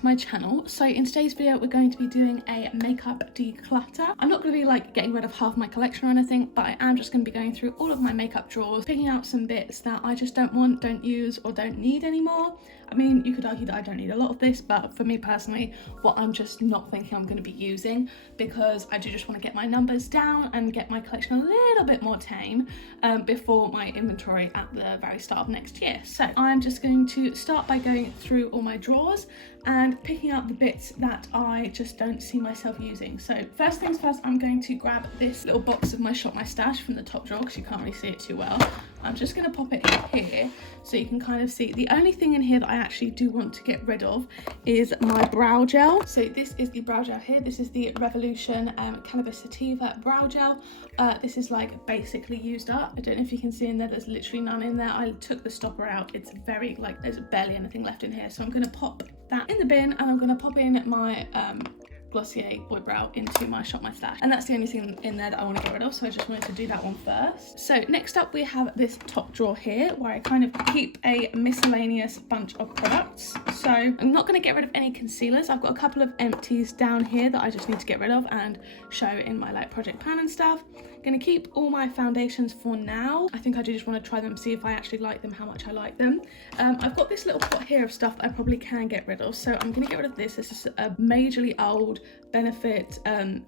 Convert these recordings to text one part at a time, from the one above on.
to my channel. So in today's video we're going to be doing a makeup declutter. I'm not going to be like getting rid of half my collection or anything, but I am just going to be going through all of my makeup drawers, picking out some bits that I just don't want, don't use or don't need anymore. I mean, you could argue that I don't need a lot of this, but for me personally, what I'm just not thinking I'm going to be using, because I do just want to get my numbers down and get my collection a little bit more tame before my inventory at the very start of next year. So I'm just going to start by going through all my drawers and picking out the bits that I just don't see myself using. So first things first, I'm going to grab this little box of my Shop My Stash from the top drawer because you can't really see it too well. I'm just going to pop it in here so you can kind of see. The only thing in here that I actually do want to get rid of is my brow gel. So this is the brow gel here. This is the Revolution Cannabis Sativa brow gel. This is like basically used up. I don't know if you can see in there, there's literally none in there. I took the stopper out. It's very like, there's barely anything left in here. So I'm going to pop that in the bin and I'm going to pop in my Glossier Boy Brow into my Shop My Stash, and that's the only thing in there that I want to get rid of, so I just wanted to do that one first. So next up we have this top drawer here where I kind of keep a miscellaneous bunch of products. So I'm not going to get rid of any concealers. I've got a couple of empties down here that I just need to get rid of and show in my like project plan and stuff. Going to keep all my foundations for now. I think I do just want to try them, see if I actually like them, how much I like them. I've got this little pot here of stuff that I probably can get rid of, so I'm going to get rid of this. This is a majorly old Benefit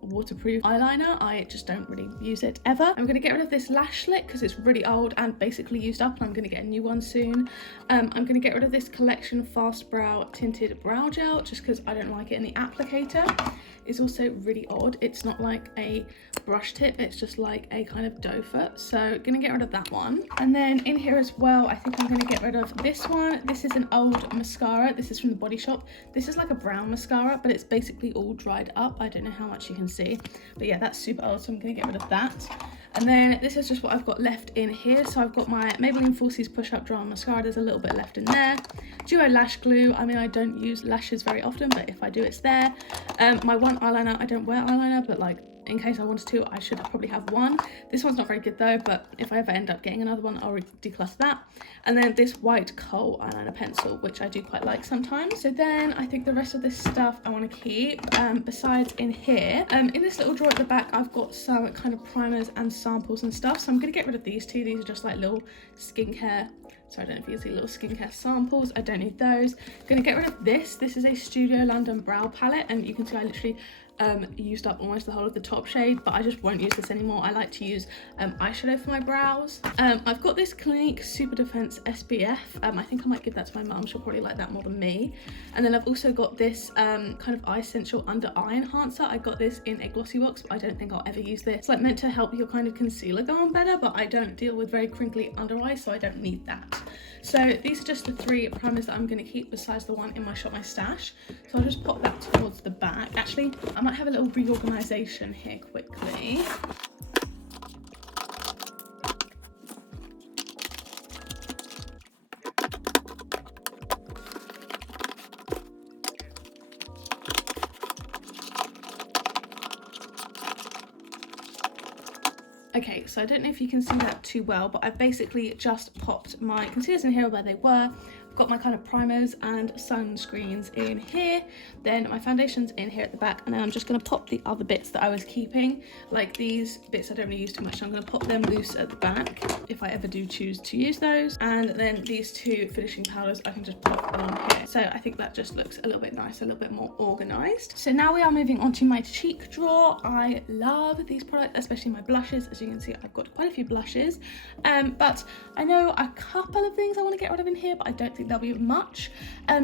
waterproof eyeliner. I just don't really use it ever. I'm going to get rid of this lash slick because it's really old and basically used up, and I'm going to get a new one soon. I'm going to get rid of this Collection Fast Brow Tinted Brow Gel just because I don't like it, and the applicator is also really odd. It's not like a brush tip, it's just like a kind of doe foot, so gonna get rid of that one. And then in here as well, I think I'm gonna get rid of this one. This is an old mascara. This is from the Body Shop. This is like a brown mascara, but it's basically all dried up. I don't know how much you can see, but yeah, that's super old, so I'm gonna get rid of that. And then this is just what I've got left in here. So I've got my Maybelline Falsies Push Up Draw Mascara. There's a little bit left in there. Duo Lash Glue. I mean, I don't use lashes very often, but if I do, it's there. My one eyeliner. I don't wear eyeliner, but like in case I wanted to, I should probably have one. This one's not very good though, but if I ever end up getting another one, I'll declutter that. And then this white kohl eyeliner pencil, which I do quite like sometimes. So then I think the rest of this stuff I want to keep. Besides in here, in this little drawer at the back, I've got some kind of primers and samples and stuff. So I'm going to get rid of these two. These are just like little skincare. So I don't know if you can see little skincare samples. I don't need those. I'm going to get rid of this. This is a Studio London brow palette, and you can see I literally used up almost the whole of the top shade, but I just won't use this anymore. I like to use eyeshadow for my brows. I've got this Clinique Super Defense SPF. I think I might give that to my mum. She'll probably like that more than me. And then I've also got this kind of Eye Essential Under Eye Enhancer. I got this in a glossy box, but I don't think I'll ever use this. It's like meant to help your kind of concealer go on better, but I don't deal with very crinkly under eyes, so I don't need that. So these are just the three primers that I'm going to keep besides the one in my Shop My Stash. So I'll just pop that towards the back. Actually, I might have a little reorganization here quickly. Okay, so I don't know if you can see that too well, but I've basically just popped my concealers in here where they were. I've got my kind of primers and sunscreens in here, then my foundations in here at the back, and then I'm just going to pop the other bits that I was keeping. Like these bits I don't really use too much, so I'm going to pop them loose at the back if I ever do choose to use those. And then these two finishing powders I can just pop on here. So I think that just looks a little bit nicer, a little bit more organised. So now we are moving on to my cheek drawer. I love these products, especially my blushes. As you can see, I've got quite a few blushes, but I know a couple of things I want to get rid of in here, but I don't think there'll be much.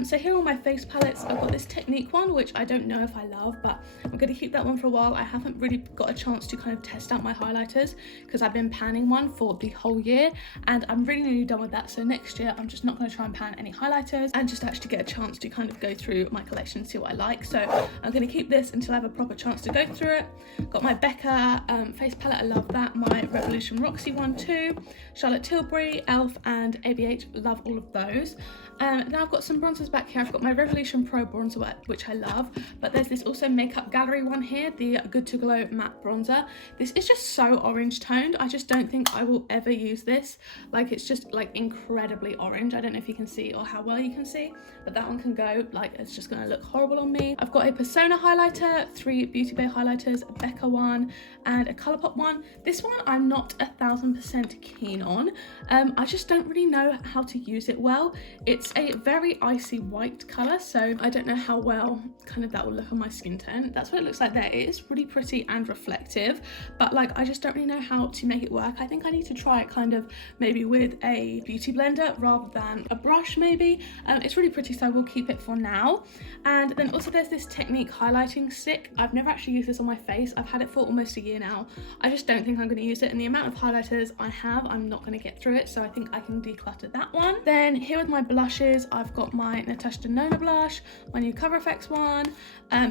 So here are all my face palettes. I've got this Technique one, which I don't know if I love, but I'm going to keep that one for a while. I haven't really got a chance to kind of test out my highlighters because I've been panning one for the whole year, and I'm really nearly done with that. So next year I'm just not going to try and pan any highlighters and just actually get a chance to kind of go through my collection and see what I like. So I'm going to keep this until I have a proper chance to go through it. Got my Becca face palette. I love that. My Revolution Roxy one too. Charlotte Tilbury, ELF and ABH. Love all of those. Now I've got some bronzers back here. I've got my Revolution Pro bronzer, which I love, but there's this also Makeup Gallery one here, the Good to Glow matte bronzer. This is just so orange toned. I just don't think I will ever use this. Like, it's just like incredibly orange. I don't know if you can see or how well you can see, but that one can go, like, it's just gonna look horrible on me. I've got a Persona highlighter, 3 Beauty Bay highlighters, a Becca one, and a Colourpop one. This one I'm not 1000% keen on. I just don't really know how to use it well. It's a very icy white colour, so I don't know how well kind of that will look on my skin tone. That's what it looks like there. It is really pretty and reflective, but like I just don't really know how to make it work. I think I need to try it kind of maybe with a beauty blender rather than a brush maybe. It's really pretty, so I will keep it for now. And then also there's this Technique highlighting stick. I've never actually used this on my face. I've had it for almost a year now. I just don't think I'm going to use it, and the amount of highlighters I have, I'm not going to get through it, so I think I can declutter that one. Then here with my blushes, I've got my Natasha Denona blush, my new Cover FX one,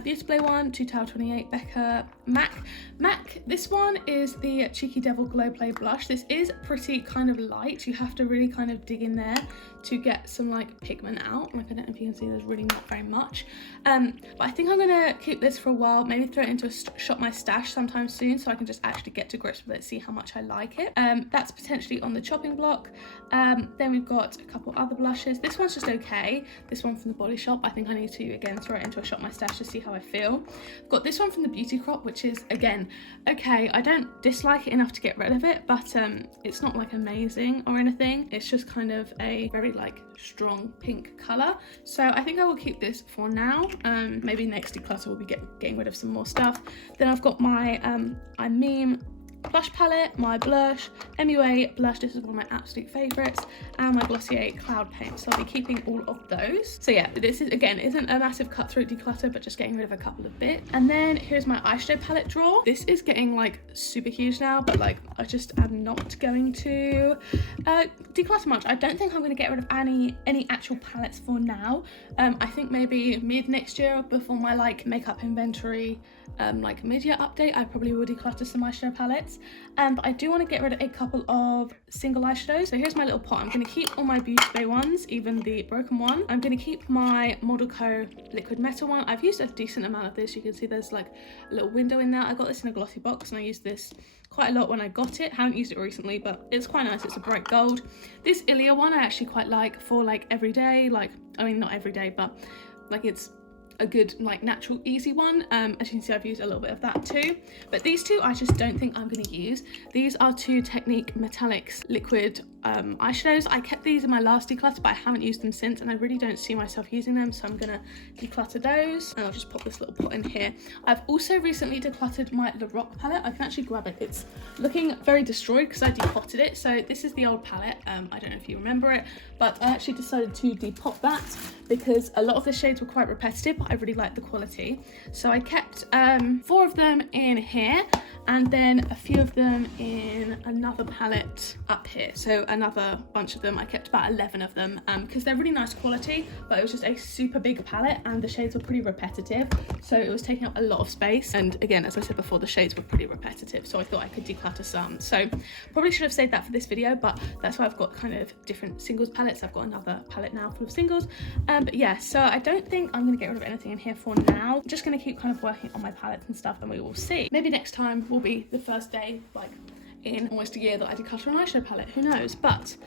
Beauty Blay one, 2028 Becca MAC. This one is the Cheeky Devil Glow Play blush. This is pretty kind of light. You have to really kind of dig in there to get some like pigment out. Like, I don't know if you can see, there's really not very much. But I think I'm gonna keep this for a while, maybe throw it into a shop my stash sometime soon, so I can just actually get to grips with it, see how much I like it. That's potentially on the chopping block. Then we've got a couple other blushes. This one's just okay. This one from the Body Shop. I think I need to again throw it into a shop my stash to see how I feel. I've got this one from the Beauty Crop, which is again okay. I don't dislike it enough to get rid of it, but it's not like amazing or anything. It's just kind of a very like strong pink colour, so I think I will keep this for now. Maybe next declutter will be getting rid of some more stuff. Then I've got my I Meme blush palette, my blush, MUA blush, this is one of my absolute favourites, and my Glossier Cloud Paint, so I'll be keeping all of those. So yeah, this is again isn't a massive cut through declutter, but just getting rid of a couple of bits. And then here's my eyeshadow palette drawer. This is getting like super huge now, but like I just am not going to declutter much. I don't think I'm going to get rid of any actual palettes for now. I think maybe mid next year, before my like makeup inventory like mid-year update, I probably will declutter some eyeshadow palettes. But I do want to get rid of a couple of single eyeshadows. So here's my little pot. I'm going to keep all my Beauty Bay ones, even the broken one. I'm going to keep my Model Co liquid metal one. I've used a decent amount of this. You can see there's like a little window in there. I got this in a glossy box and I used this quite a lot when I got it. Haven't used it recently, but it's quite nice. It's a bright gold. This Ilia one I actually quite like for like every day. Like, I mean, not every day, but like it's a good like natural easy one. As you can see, I've used a little bit of that too, but these two I just don't think I'm going to use. These are two Technique Metallics liquid eyeshadows. I kept these in my last declutter, but I haven't used them since, and I really don't see myself using them, so I'm gonna declutter those. And I'll just pop this little pot in here. I've also recently decluttered my Le Roc palette. I can actually grab it. It's looking very destroyed because I depotted it. So this is the old palette. I don't know if you remember it, but I actually decided to depot that because a lot of the shades were quite repetitive, but I really liked the quality. So I kept 4 of them in here, and then a few of them in another palette up here. So another bunch of them. I kept about 11 of them because they're really nice quality, but it was just a super big palette and the shades were pretty repetitive, so it was taking up a lot of space. And again, as I said before, the shades were pretty repetitive, so I thought I could declutter some. So probably should have saved that for this video, but that's why I've got kind of different singles palettes. I've got another palette now full of singles, but yeah, so I don't think I'm going to get rid of anything in here for now. I'm just going to keep kind of working on my palettes and stuff, and we will see. Maybe next time will be the first day like in almost a year that I declutter an eyeshadow palette, who knows. But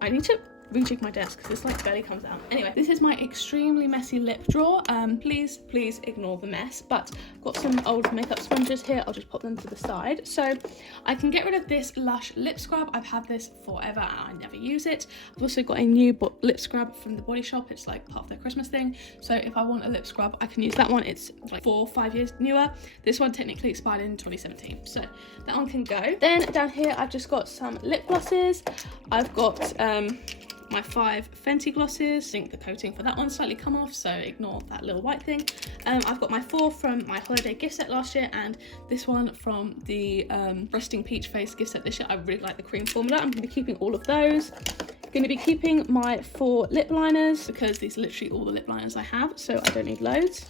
I need to rejig my desk because this like barely comes out. Anyway, this is my extremely messy lip drawer. Please ignore the mess, but I've got some old makeup sponges here. I'll just pop them to the side. So I can get rid of this Lush lip scrub. I've had this forever and I never use it. I've also got a new lip scrub from the Body Shop. It's like part of their Christmas thing, so if I want a lip scrub I can use that one. It's like 4 or 5 years newer. This one technically expired in 2017, so that one can go. Then down here I've just got some lip glosses. I've got my 5 Fenty glosses. I think the coating for that one slightly come off, so ignore that little white thing. I've got my 4 from my holiday gift set last year, and this one from the Resting Peach Face gift set this year. I really like the cream formula. I'm going to be keeping all of those. Going to be keeping my 4 lip liners because these are literally all the lip liners I have, so I don't need loads.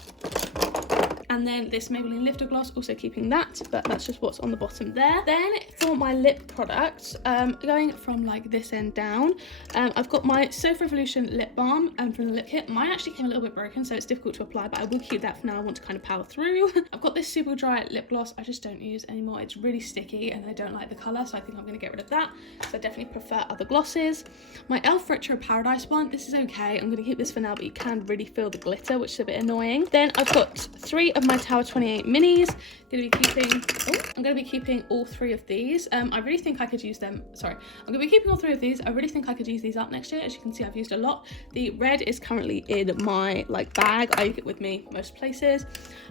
And then this Maybelline Lifter Gloss, also keeping that, but that's just what's on the bottom there. Then for my lip products, going from like this end down, I've got my Sofa Revolution Lip Balm from the Lip Kit. Mine actually came a little bit broken, so it's difficult to apply, but I will keep that for now. I want to kind of power through. I've got this Super Dry Lip Gloss I just don't use anymore. It's really sticky and I don't like the colour, so I think I'm going to get rid of that. So I definitely prefer other glosses. My e.l.f. Retro Paradise one, this is okay. I'm going to keep this for now, but you can really feel the glitter, which is a bit annoying. Then I've got 3 of my Tower 28 minis. I'm going to be keeping all 3 of these. I really think I could use them. Sorry, I'm going to be keeping all 3 of these. I really think I could use these up next year. As you can see, I've used a lot. The red is currently in my like bag. I take it with me most places.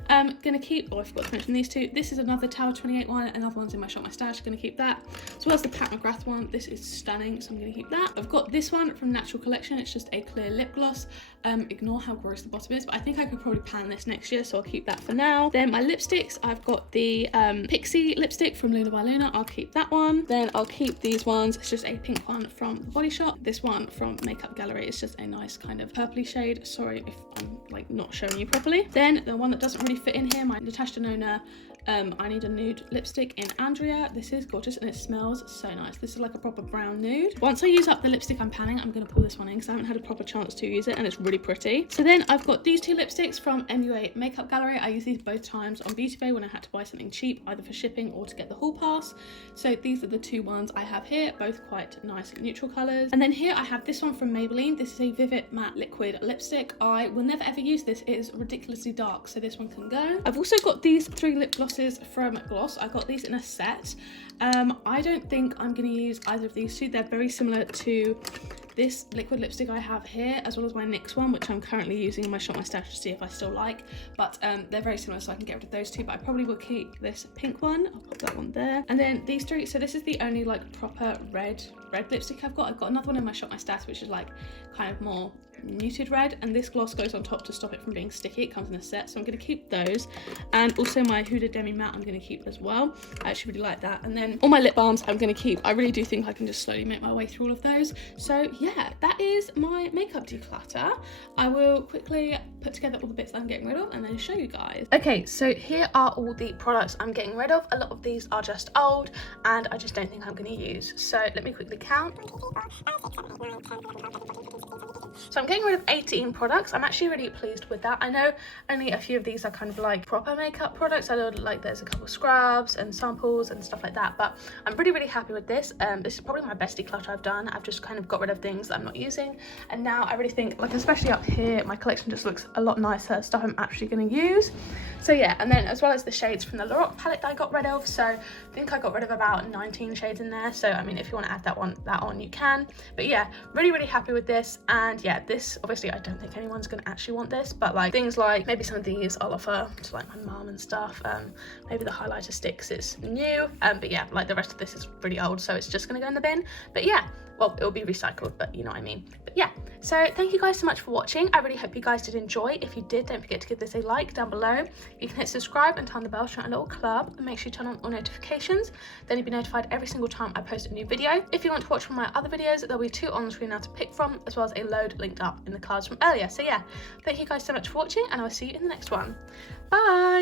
Gonna keep, oh, I forgot to mention these 2. This is another Tower 28 one. Another one's in my Shop My Stash. Gonna keep that. As well as the Pat McGrath one. This is stunning, so I'm gonna keep that. I've got this one from Natural Collection. It's just a clear lip gloss. Ignore how gross the bottom is, but I think I could probably pan this next year, so I'll keep that for now. Then my lipsticks, I've got the Pixie lipstick from Luna by Luna. I'll keep that one. Then I'll keep these ones. It's just a pink one from The Body Shop. This one from Makeup Gallery. It's just a nice kind of purpley shade. Sorry if I'm like not showing you properly. Then the one that doesn't really fit in here, my Natasha Denona I Need a Nude lipstick in Andrea. This is gorgeous and it smells so nice. This is like a proper brown nude. Once I use up the lipstick I'm panning, I'm going to pull this one in because I haven't had a proper chance to use it and it's really pretty. So then I've got these 2 lipsticks from MUA Makeup Gallery. I use these both times on Beauty Bay when I had to buy something cheap, either for shipping or to get the hall pass. So these are the 2 ones I have here, both quite nice neutral colours. And then here I have this one from Maybelline. This is a Vivid Matte Liquid Lipstick. I will never ever use this. It is ridiculously dark, so this one can go. I've also got these 3 lip glosses from Gloss. I got these in a set. I don't think I'm going to use either of these 2. They're very similar to this liquid lipstick I have here, as well as my NYX one, which I'm currently using in my Shop My Stash to see if I still like, but they're very similar, so I can get rid of those 2, but I probably will keep this pink one. I'll pop that one there. And then these 3, so this is the only like proper red lipstick I've got. I've got another one in my Shop My Stash, which is like kind of more muted red, and this gloss goes on top to stop it from being sticky. It comes in a set, so I'm going to keep those. And also my Huda Demi Matte I'm going to keep as well. I actually really like that. And then all my lip balms I'm going to keep. I really do think I can just slowly make my way through all of those. So yeah, that is my makeup declutter. I will quickly put together all the bits I'm getting rid of and then show you guys. Okay, so here are all the products I'm getting rid of. A lot of these are just old and I just don't think I'm going to use. So let me quickly count. So I'm getting rid of 18 products. I'm actually really pleased with that. I know only a few of these are kind of like proper makeup products. I know like there's a couple of scrubs and samples and stuff like that, but I'm really happy with this. This is probably my best declutter I've done. I've just kind of got rid of things that I'm not using, and now I really think, like especially up here, my collection just looks a lot nicer, stuff I'm actually going to use. So yeah, and then as well as the shades from the Lorac palette that I got rid of. So I think I got rid of about 19 shades in there. So I mean, if you want to add that on, you can. But yeah, really happy with this. And yeah, this obviously I don't think anyone's going to actually want this, but like things like maybe some of these I'll offer to like my mum and stuff. Maybe the highlighter sticks is new, but yeah, like the rest of this is really old, so it's just going to go in the bin. But yeah, well, it'll be recycled, but you know what I mean. But yeah, so thank you guys so much for watching. I really hope you guys did enjoy. If you did, don't forget to give this a like down below. You can hit subscribe and turn the bell to join a little club, and make sure you turn on all notifications. Then you'll be notified every single time I post a new video. If you want to watch one of my other videos, there'll be 2 on the screen now to pick from, as well as a load linked up in the cards from earlier. So yeah, thank you guys so much for watching, and I'll see you in the next one. Bye.